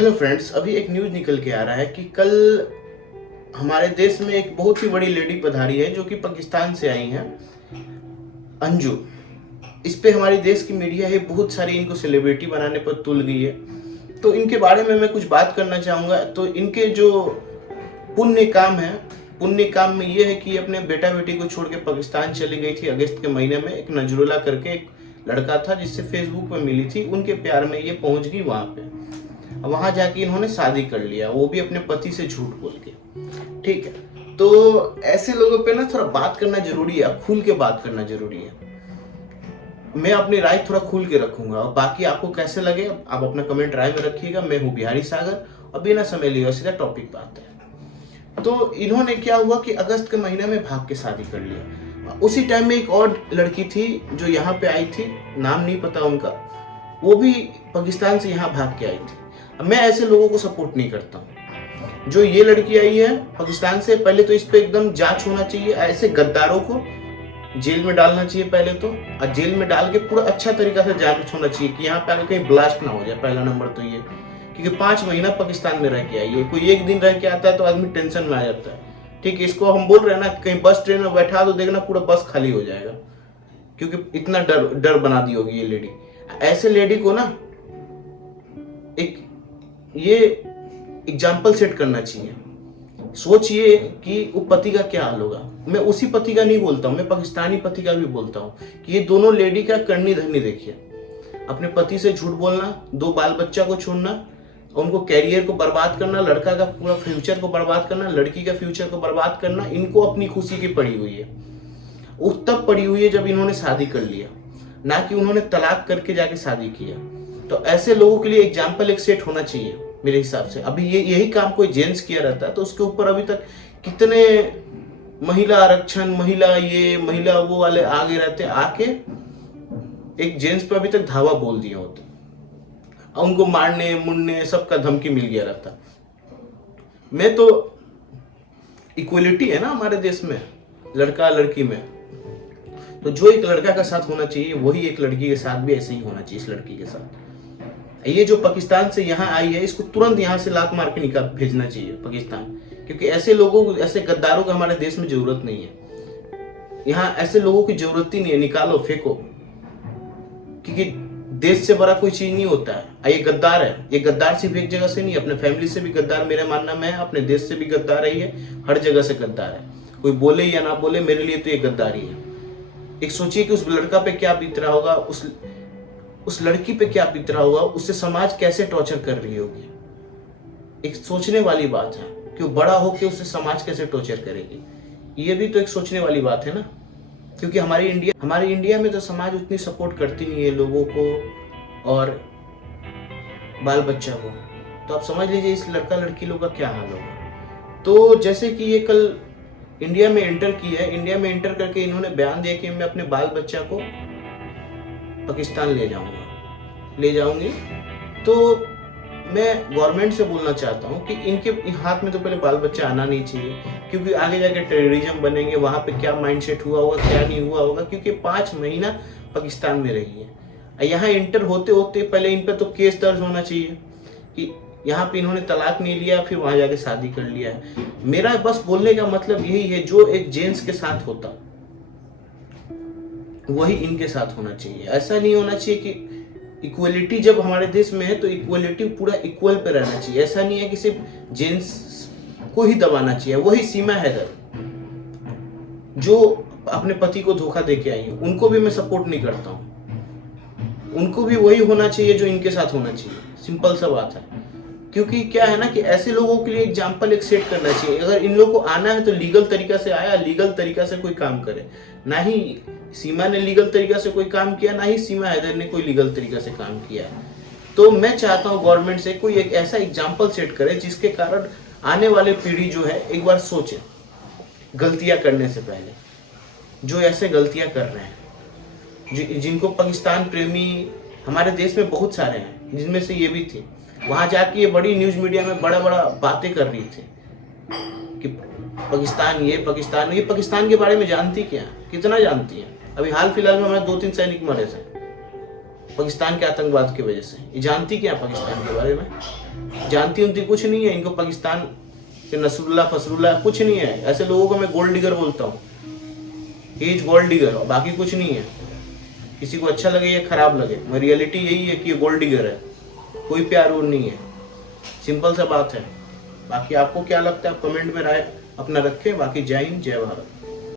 Hello friends, अभी एक news निकल के आ रहा है कि कल हमारे देश में एक बहुत ही बड़ी लेडी पधारी है जो कि पाकिस्तान से आई हैं, अंजू। इस पे हमारे देश की मीडिया है बहुत सारी इनको सेलिब्रिटी बनाने पर तुल गई है। तो इनके बारे में मैं कुछ बात करना चाहूँगा। तो इनके जो पुण्य काम है, पुण्य काम में ये है कि अपने बेटा बेटी को छोड़ के पाकिस्तान चली गई थी अगस्त के महीने में। एक नजरुल्ला करके एक लड़का था जिससे फेसबुक पर मिली थी, उनके प्यार में ये पहुंच गई वहाँ पे। वहां जाके इन्होंने शादी कर लिया, वो भी अपने पति से झूठ बोल के। ठीक है, तो ऐसे लोगों पे ना थोड़ा बात करना जरूरी है, खुल के बात करना जरूरी है। मैं अपनी राय थोड़ा खुल के रखूंगा और बाकी आपको कैसे लगे आप अपना कमेंट राय में रखिएगा। मैं हूँ बिहारी सागर और बिना समय लिए सीधा टॉपिक पे आते हैं। तो इन्होंने क्या हुआ कि अगस्त के महीने में भाग के शादी कर लिया। उसी टाइम में एक और लड़की थी जो यहाँ पे आई थी, नाम नहीं पता उनका, वो भी पाकिस्तान से यहाँ भाग के आई थी। मैं ऐसे लोगों को सपोर्ट नहीं करता हूँ। जो ये लड़की आई है पाकिस्तान से, पहले तो इस पे एकदम जांच होना चाहिए। ऐसे गद्दारों को जेल में डालना चाहिए पहले तो, और जेल में डाल के पूरा अच्छा तरीका से जांच होना चाहिए कि यहाँ पे आगे कहीं ब्लास्ट ना हो जाए। पहला नंबर तो ये, क्योंकि 5 महीना पाकिस्तान में रह के आई है। कोई एक दिन रह के आता है तो आदमी टेंशन में आ जाता है। ठीक है, इसको हम बोल रहे हैं ना कहीं बस ट्रेन में बैठा दो, देखना पूरा बस खाली हो जाएगा, क्योंकि इतना डर बना दी होगी ये लेडी। ऐसे लेडी को ना एक ये एग्जाम्पल सेट करना चाहिए। सोचिए कि वो पति का क्या हाल होगा। मैं उसी पति का नहीं बोलता हूँ, मैं पाकिस्तानी पति का भी बोलता हूँ कि ये दोनों लेडी का करनी धरनी देखिए। अपने पति से झूठ बोलना, 2 बाल बच्चा को छोड़ना, उनको कैरियर को बर्बाद करना, लड़का का पूरा फ्यूचर को बर्बाद करना, लड़की का फ्यूचर को बर्बाद करना। इनको अपनी खुशी की पड़ी हुई है। वो तब पड़ी हुई है जब इन्होंने शादी कर लिया, ना कि उन्होंने तलाक करके जाके शादी किया। तो ऐसे लोगों के लिए एग्जाम्पल एक सेट होना चाहिए मेरे हिसाब से। अभी यही काम कोई जेंट्स किया रहता है तो उसके ऊपर अभी तक कितने महिला आरक्षण, महिला वो वाले आगे रहते, आके एक जेंट्स पे अभी तक धावा बोल दिया होता, उनको मारने मुड़ने सबका धमकी मिल गया रहता। मैं तो इक्वलिटी है ना हमारे देश में, लड़का लड़की में, तो जो एक लड़का का साथ होना चाहिए वही एक लड़की के साथ भी ऐसे ही होना चाहिए। इस लड़की के साथ ये जो पाकिस्तान से यहाँ आई है, इसको तुरंत यहाँ से लात मार के निकाल भेजना चाहिए पाकिस्तान, क्योंकि ऐसे लोगों को, ऐसे गद्दारों को हमारे देश में जरूरत नहीं है। यहाँ ऐसे लोगों की जरूरत ही नहीं है, निकालो फेंको, क्योंकि देश से बड़ा कोई चीज नहीं होता है। ये गद्दार है, ये गद्दार सिर्फ एक जगह से नहीं, अपने फैमिली से भी गद्दार मेरे मानना में है, अपने देश से भी गद्दार है, ये हर जगह से गद्दार है। कोई बोले या ना बोले, मेरे लिए तो ये गद्दारी है। एक सोचिए कि उस लड़का पे क्या बीत रहा होगा, उस लड़की पे क्या बीत रहा होगा, उससे समाज कैसे टॉर्चर कर रही होगी। एक सोचने वाली बात है कि वो बड़ा होकर उससे समाज कैसे टॉर्चर करेगी। ये भी तो एक सोचने वाली बात है ना, क्योंकि हमारे इंडिया में तो समाज उतनी सपोर्ट करती नहीं है लोगों को और बाल बच्चा को। तो आप समझ लीजिए इस लड़का लड़की लोग का क्या हाल होगा। तो जैसे कि ये कल इंडिया में एंटर की है, इंडिया में एंटर करके इन्होंने बयान दिया कि मैं अपने बाल बच्चा को पाकिस्तान ले जाऊंगी। तो मैं गवर्नमेंट से बोलना चाहता हूँ कि इनके हाथ में तो पहले बाल बच्चा आना नहीं चाहिए, क्योंकि आगे जाके टेररिज्म बनेंगे। वहां पे क्या माइंडसेट हुआ होगा, क्या नहीं हुआ होगा, क्योंकि 5 महीना पाकिस्तान में रही है। यहाँ एंटर होते होते पहले इन पर तो केस दर्ज होना चाहिए कि यहाँ पे इन्होंने तलाक नहीं लिया, फिर वहां जाके शादी कर लिया है। मेरा बस बोलने का मतलब यही है, जो एक जेंट्स के साथ होता वही इनके साथ होना चाहिए। ऐसा नहीं होना चाहिए कि इक्वलिटी जब हमारे देश में है तो इक्वलिटी पूरा इक्वल पे रहना चाहिए। ऐसा नहीं है कि सिर्फ जेंट्स को ही दबाना चाहिए। वही सीमा हैदर जो अपने पति को धोखा दे के आई है, उनको भी मैं सपोर्ट नहीं करता हूँ। उनको भी वही होना चाहिए जो इनके साथ होना चाहिए। सिंपल सा बात है। क्योंकि क्या है ना कि ऐसे लोगों के लिए एग्जाम्पल एक सेट करना चाहिए। अगर इन लोगों को आना है तो लीगल तरीका से आया, लीगल तरीका से कोई काम करे। ना ही सीमा ने लीगल तरीका से कोई काम किया, ना ही सीमा हैदर ने कोई लीगल तरीका से काम किया। तो मैं चाहता हूँ गवर्नमेंट से कोई एक ऐसा एग्जाम्पल सेट करे जिसके कारण आने वाले पीढ़ी जो है एक बार सोचे गलतियां करने से पहले। जो ऐसे गलतियां कर रहे हैं, जिनको पाकिस्तान प्रेमी हमारे देश में बहुत सारे हैं, जिनमें से ये भी थी। वहां जाके ये बड़ी न्यूज मीडिया में बड़ा बातें कर रही थी कि पाकिस्तान के बारे में जानती क्या, कितना जानती है। अभी हाल फिलहाल में हमारे 2-3 सैनिक मरे थे। पाकिस्तान के आतंकवाद की वजह से। ये जानती क्या पाकिस्तान के बारे में? जानती उनती कुछ नहीं है। इनको पाकिस्तान के नसरुल्ला फसरुल्ला कुछ नहीं है। ऐसे लोगों को मैं गोल्ड डिगर बोलता हूँ, एज गोल्ड डिगर, बाकी कुछ नहीं है। किसी को अच्छा लगे या खराब लगे, मैं रियलिटी यही है कि ये गोल्ड डिगर है, कोई प्यार और नहीं है। सिंपल सा बात है। बाकी आपको क्या लगता है आप कमेंट में राय अपना रखें। बाकी जय हिंद, जय भारत।